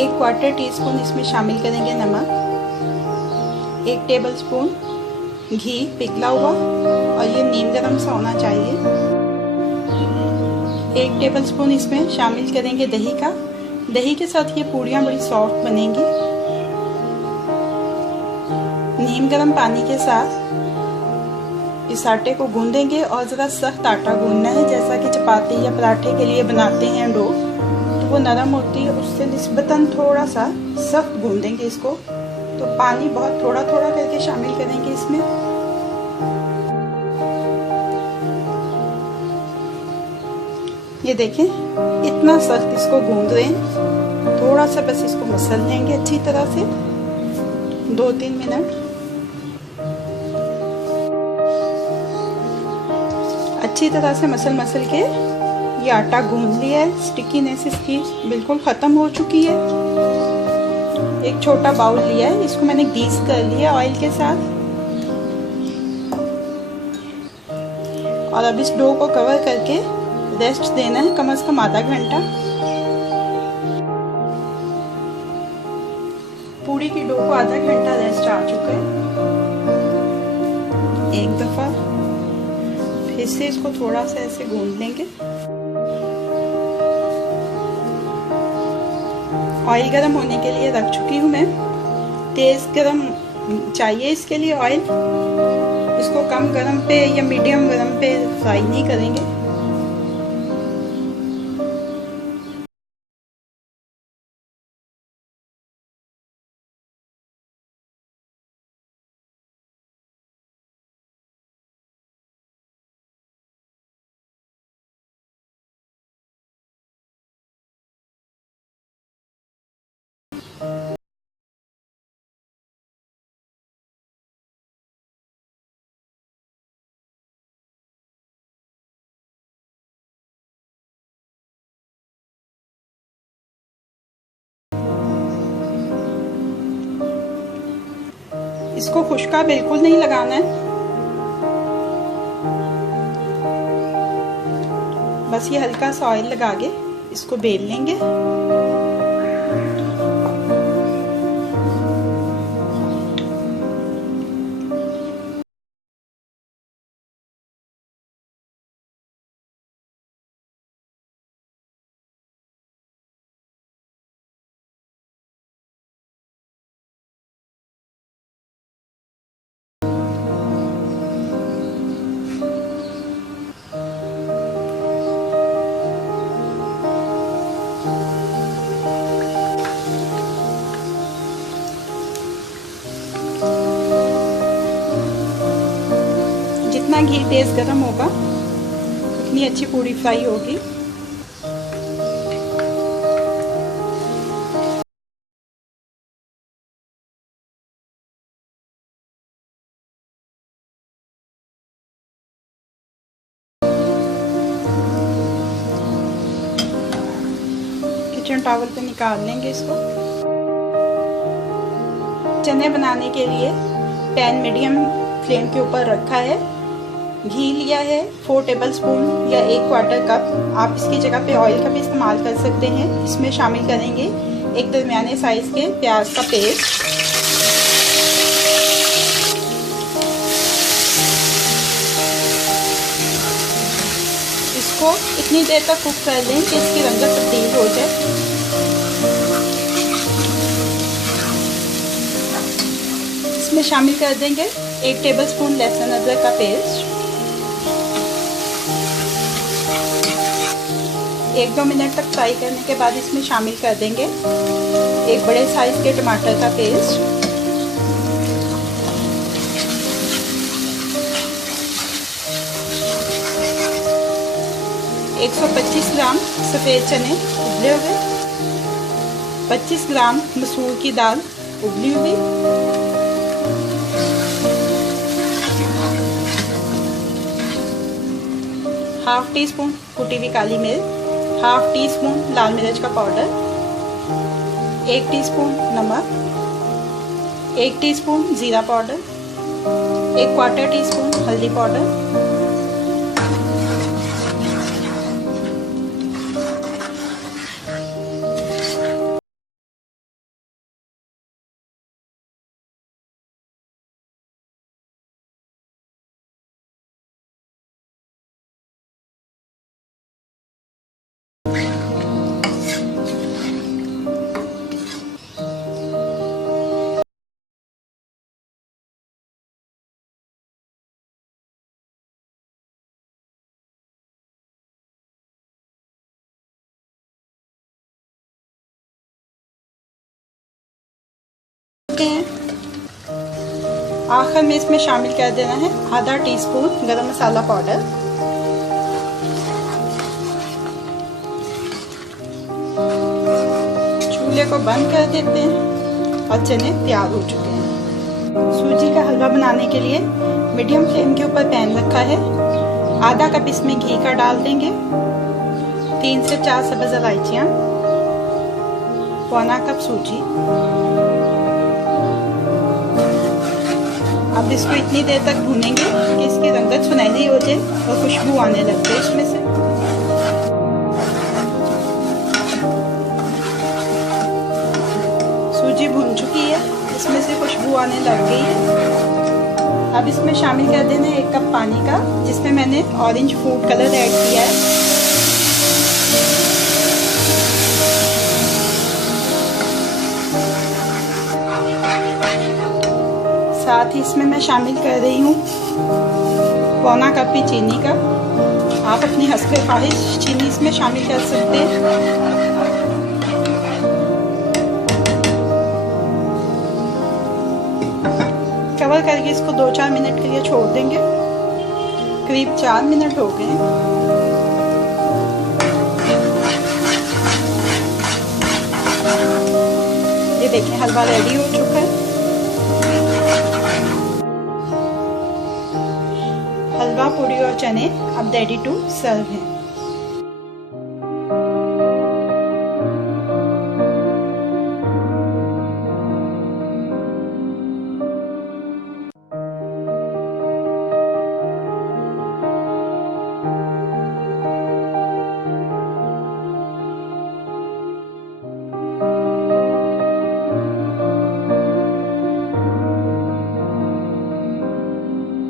एक quarter teaspoon इसमें शामिल करेंगे नमक, 1 टेबलस्पून घी पिघला हुआ और ये नीम गरम सा होना चाहिए। 1 टेबलस्पून इसमें शामिल करेंगे दही का। दही के साथ ये पूड़ियाँ बड़ी सॉफ्ट बनेंगी। नीम गरम पानी के साथ इस आटे को गूंदेंगे और ज़रा सख्त आटा गूंदना है, जैसा कि चपाती या पराठे के लिए बनाते हैं डो, तो वो नरम होती है, उससे निस्बतन थोड़ा सा सख्त गूंदेंगे इसको। तो पानी बहुत थोड़ा थोड़ा करके शामिल करेंगे इसमें। ये देखें इतना सख्त इसको गूंद रहे हैं, थोड़ा सा बस इसको मसल लेंगे अच्छी तरह से 2-3 मिनट। अच्छी तरह से मसल के ये आटा गूंद लिया है। स्टिकीनेस इसकी बिल्कुल ख़त्म हो चुकी है। एक छोटा बाउल लिया है, इसको मैंने ग्रीस कर लिया ऑयल के साथ और अब इस डो को कवर करके रेस्ट देना है कम से कम आधा घंटा। पूड़ी की डो को आधा घंटा रेस्ट आ चुका है। एक दफ़ा फिर से इसको थोड़ा सा ऐसे गूंद लेंगे। ऑयल गरम होने के लिए रख चुकी हूँ मैं। तेज़ गरम चाहिए इसके लिए ऑयल। इसको कम गरम पे या मीडियम गरम पे फ्राई नहीं करेंगे। इसको खुश्का बिल्कुल नहीं लगाना है, बस ये हल्का सा ऑयल लगा के इसको बेल लेंगे। जितना घी तेज गरम होगा उतनी अच्छी पूड़ी फ्राई होगी। किचन टॉवल पे निकाल लेंगे इसको। चने बनाने के लिए पैन मीडियम फ्लेम के ऊपर रखा है। घी लिया है 4 टेबलस्पून या 1 क्वार्टर कप। आप इसकी जगह पे ऑयल का भी इस्तेमाल कर सकते हैं। इसमें शामिल करेंगे एक दरमियाने साइज के प्याज का पेस्ट, इसको इतनी देर तक कुक कर लें कि इसकी रंगत तब्दील हो जाए। इसमें शामिल कर देंगे 1 टेबलस्पून लहसुन अदरक का पेस्ट। 1-2 मिनट तक फ्राई करने के बाद इसमें शामिल कर देंगे एक बड़े साइज के टमाटर का पेस्ट, 125 ग्राम सफ़ेद चने उबले हुए, 25 ग्राम मसूर की दाल उबली हुई, हाफ टी स्पून कुटी हुई काली मिर्च, हाफ टी स्पून लाल मिर्च का पाउडर, 1 टीस्पून नमक, 1 टीस्पून जीरा पाउडर, 1 क्वार्टर टीस्पून हल्दी पाउडर, चुके हैं। आखिर में इसमें शामिल कर देना है आधा टीस्पून गरम मसाला पाउडर। चूल्हे को बंद कर देते हैं और चने तैयार हो चुके हैं। सूजी का हलवा बनाने के लिए मीडियम फ्लेम के ऊपर पैन रखा है। आधा कप इसमें घी का डाल देंगे, 3 से 4 सब्ज़ इलायचियाँ, पौना कप सूजी। अब इसको इतनी देर तक भूनेंगे कि इसकी रंगत सुनहरी हो जाए और खुशबू आने लग जाए इसमें से। सूजी भून चुकी है, इसमें से खुशबू आने लग गई है। अब इसमें शामिल कर देना है 1 कप पानी का, जिसमें मैंने ऑरेंज फूड कलर ऐड किया है। साथ ही इसमें मैं शामिल कर रही हूँ पौना कप ही चीनी का। आप अपनी हस्बे ख्वाहिश चीनी इसमें शामिल कर सकते हैं। कवर करके इसको 2-4 मिनट के लिए छोड़ देंगे। करीब 4 मिनट हो गए। ये देखें हलवा रेडी हो चुका है। हलवा, पूड़ी और चने अब रेडी टू सर्व हैं।